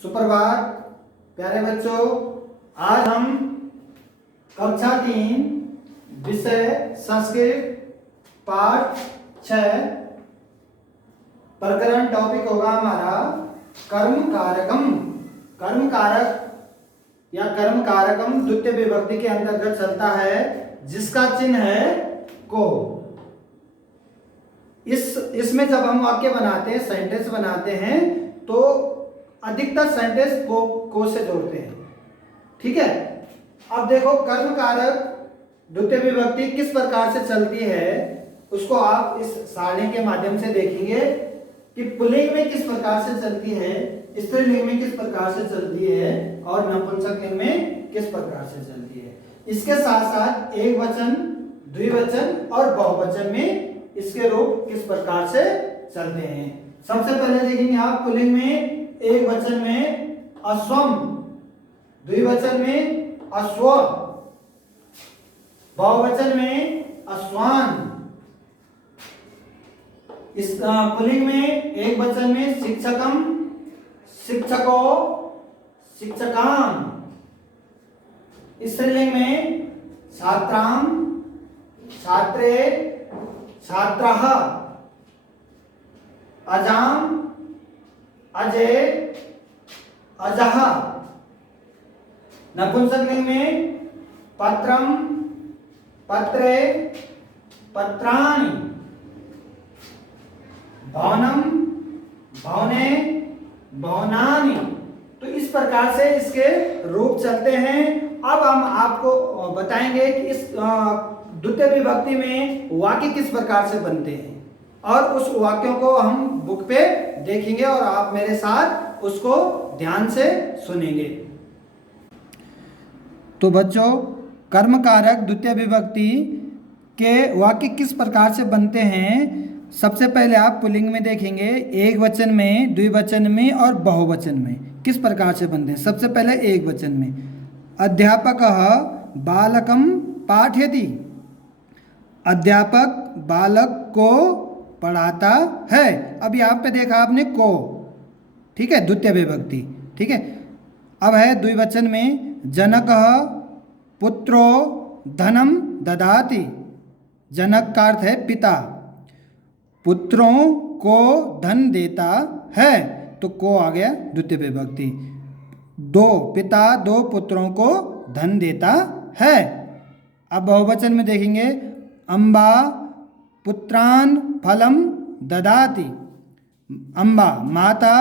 सुप्रभात प्यारे बच्चों। आज हम कक्षा 3 विषय संस्कृत पाठ 6 प्रकरण टॉपिक होगा हमारा कर्म कारकम। कर्म कारक या कर्म कारकम द्वितीय विभक्ति के अंतर्गत चलता है, जिसका चिन्ह है को। इसमें जब हम वाक्य बनाते हैं, सेंटेंस बनाते हैं, तो अधिकतर सेंटेंस को से जोड़ते हैं। ठीक है। अब देखो कर्म कारक द्वितीय विभक्ति किस प्रकार से चलती है, उसको आप इस सारणी के माध्यम से देखेंगे कि पुल्लिंग में किस प्रकार से चलती है, स्त्रीलिंग में किस प्रकार से चलती है और नपुंसकलिंग में किस प्रकार से चलती है। इसके साथ साथ एक वचन, द्विवचन और बहुवचन में इसके रूप किस प्रकार से चलते हैं। सबसे पहले देखेंगे आप पुल्लिंग में एक वचन में अश्वम, द्विवचन में अश्व, बहुवचन में अश्वान। इस पुल्लिंग में एक वचन में शिक्षकम, शिक्षको, शिक्षकान। स्त्रीलिंग में छात्राम, छात्रे, छात्रः। अजाम, अजय, अजः। नपुंसकलिंग में पत्रम, पत्रे, पत्राणि। भवनम, भवने, भवनानि। तो इस प्रकार से इसके रूप चलते हैं। अब हम आपको बताएंगे कि इस द्वितीय विभक्ति में वाक्य किस प्रकार से बनते हैं, और उस वाक्यों को हम बुक पे देखेंगे और आप मेरे साथ उसको ध्यान से सुनेंगे। तो बच्चों, कर्म कारक द्वितीय विभक्ति के वाक्य किस प्रकार से बनते हैं, सबसे पहले आप पुल्लिंग में देखेंगे, एक वचन में, द्विवचन में और बहुवचन में किस प्रकार से बनते हैं। सबसे पहले एक वचन में अध्यापकः बालकं पाठयति। अध्यापक बालक को पढ़ाता है। अब यहाँ पे देखा आपने को, ठीक है, द्वितीय विभक्ति। ठीक है। अब है द्विवचन में जनकः पुत्रो धनम ददाति। जनक का अर्थ है पिता, पुत्रों को धन देता है, तो को आ गया द्वितीय विभक्ति। दो पिता दो पुत्रों को धन देता है। अब बहुवचन में देखेंगे अम्बा पुत्रान फलम ददाति। अम्बा माता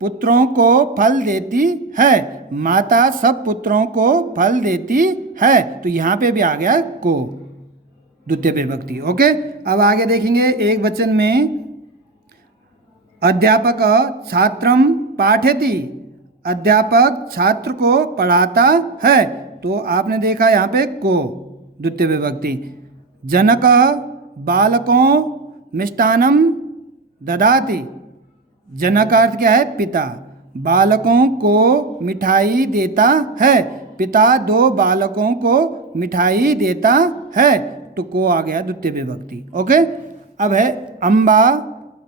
पुत्रों को फल देती है, माता सब पुत्रों को फल देती है, तो यहाँ पे भी आ गया को द्वितीय विभक्ति। ओके। अब आगे देखेंगे एक वचन में अध्यापक छात्रम पाठयति। अध्यापक छात्र को पढ़ाता है, तो आपने देखा यहाँ पे को द्वितीय विभक्ति। जनक बालकों मिष्टान्नम ददाति। जनक का अर्थ क्या है, पिता, बालकों को मिठाई देता है, पिता दो बालकों को मिठाई देता है, तो को आ गया द्वितीय विभक्ति। ओके। अब है अम्बा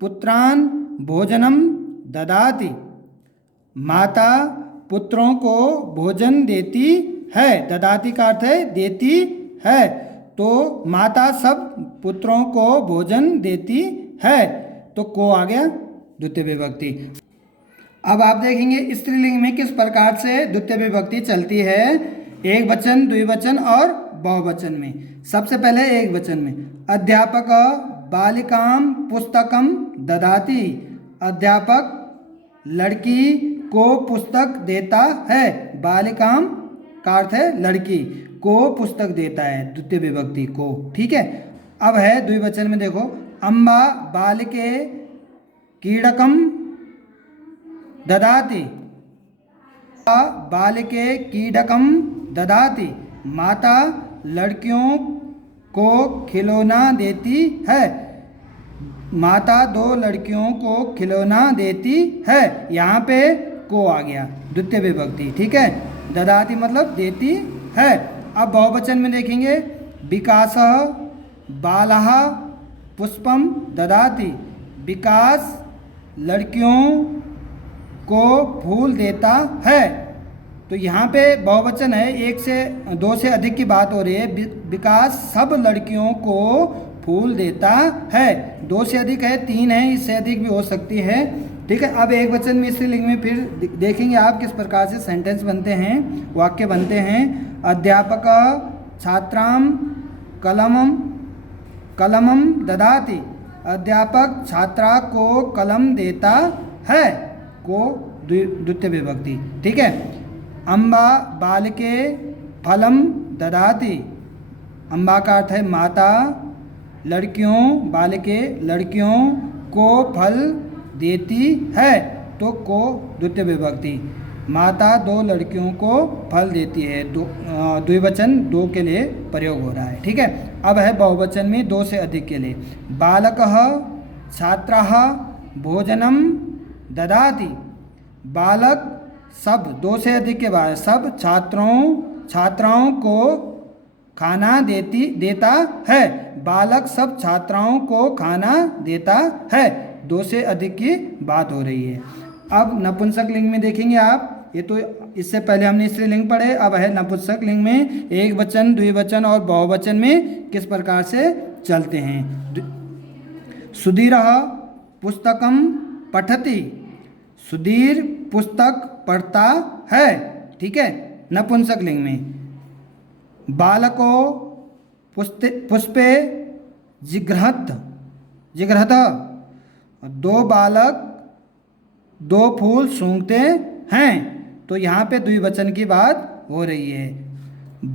पुत्रान भोजनम ददाति। माता पुत्रों को भोजन देती है, ददाति का अर्थ है देती है, तो माता सब पुत्रों को भोजन देती है, तो को आ गया द्वितीय विभक्ति। अब आप देखेंगे स्त्रीलिंग में किस प्रकार से द्वितीय विभक्ति चलती है, एक वचन, द्विवचन और बहुवचन में। सबसे पहले एक वचन में अध्यापक बालिकाम पुस्तकम ददाति। अध्यापक लड़की को पुस्तक देता है, बालिकाम का अर्थ है लड़की, को पुस्तक देता है, द्वितीय विभक्ति को। ठीक है। अब है द्विवचन में देखो अम्बा बालिके कीड़कम ददाति। बालिके कीड़कम ददाति। माता लड़कियों को खिलौना देती है, माता दो लड़कियों को खिलौना देती है, यहाँ पे को आ गया द्वितीय विभक्ति। ठीक है। ददाति मतलब देती है। अब बहुवचन में देखेंगे विकासः बालः पुष्पम ददाति। विकास लड़कियों को फूल देता है। तो यहाँ पे बहुवचन है, एक से दो से अधिक की बात हो रही है। विकास सब लड़कियों को फूल देता है। दो से अधिक है, तीन है, इससे अधिक भी हो सकती है। ठीक है, अब एक वचन में स्त्रीलिंग में फिर देखेंगे आप किस प्रकार से सेंटेंस बनते हैं, वाक्य बनते हैं। अध्यापक छात्राम कलमम कलमम ददाति। अध्यापक छात्रा को कलम देता है, को द्वितीय विभक्ति। ठीक है, अम्बा बालके फलम ददाति। अम्बा का अर्थ है माता, लड़कियों बालके लड़कियों को फल देती है, तो को द्वितीय विभक्ति। माता दो लड़कियों को फल देती है, द्विवचन दो के लिए प्रयोग हो रहा है। ठीक है, अब है बहुवचन में दो से अधिक के लिए। बालकः छात्रः भोजनम ददाति। बालक सब, दो से अधिक के बाद सब छात्राओं को खाना देता है। बालक सब छात्राओं को खाना देता है, दो से अधिक की बात हो रही है। अब नपुंसक लिंग में देखेंगे आप, ये तो इससे पहले हमने स्त्रीलिंग पढ़े, अब है नपुंसक लिंग में एक वचन, द्विवचन और बहुवचन में किस प्रकार से चलते हैं। सुधीरः पुस्तकम पठति। सुधीर पुस्तक पढ़ता है। ठीक है, नपुंसक लिंग में। बालको पुष्पे जिघ्रत। दो बालक दो फूल सूंघते हैं, तो यहाँ पे द्विवचन की बात हो रही है।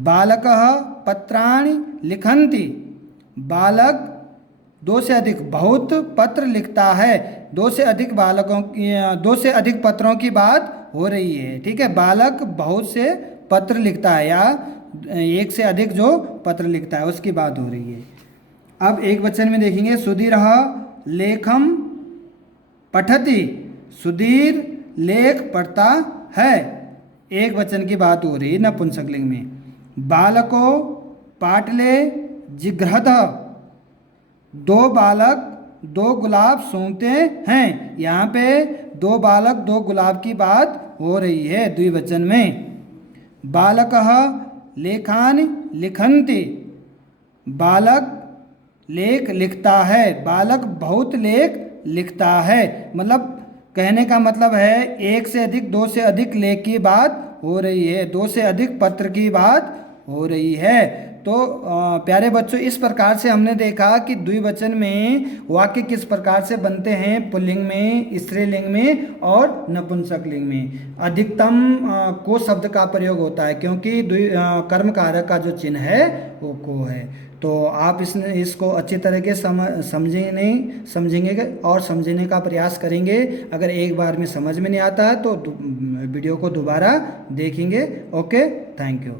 बालकः पत्राणि लिखन्ति। बालक दो से अधिक बहुत पत्र लिखता है, दो से अधिक पत्रों की बात हो रही है। ठीक है, बालक बहुत से पत्र लिखता है या एक से अधिक जो पत्र लिखता है उसकी बात हो रही है। अब एक वचन में देखेंगे, सुधीरः लेखम पठति। सुधीर लेख पढ़ता है, एक वचन की बात हो रही है नपुंसक लिंग में। बालको पाटले जिघ्रत। दो बालक दो गुलाब सूंघते हैं, यहाँ पे दो बालक दो गुलाब की बात हो रही है द्विवचन में। बालकः लेखान लिखन्ति। बालक लेख लिखता है, बालक बहुत लेख लिखता है। मतलब कहने का मतलब है एक से अधिक, दो से अधिक लेख की बात हो रही है, दो से अधिक पत्र की बात हो रही है। तो प्यारे बच्चों, इस प्रकार से हमने देखा कि द्विवचन में वाक्य किस प्रकार से बनते हैं, पुल्लिंग में, स्त्रीलिंग में और नपुंसक लिंग में। अधिकतम को शब्द का प्रयोग होता है क्योंकि कर्म कारक का जो चिन्ह है वो को है। तो आप इसको अच्छी तरह के समझेंगे और समझने का प्रयास करेंगे। अगर एक बार में समझ में नहीं आता है तो वीडियो को दोबारा देखेंगे। Okay, thank you.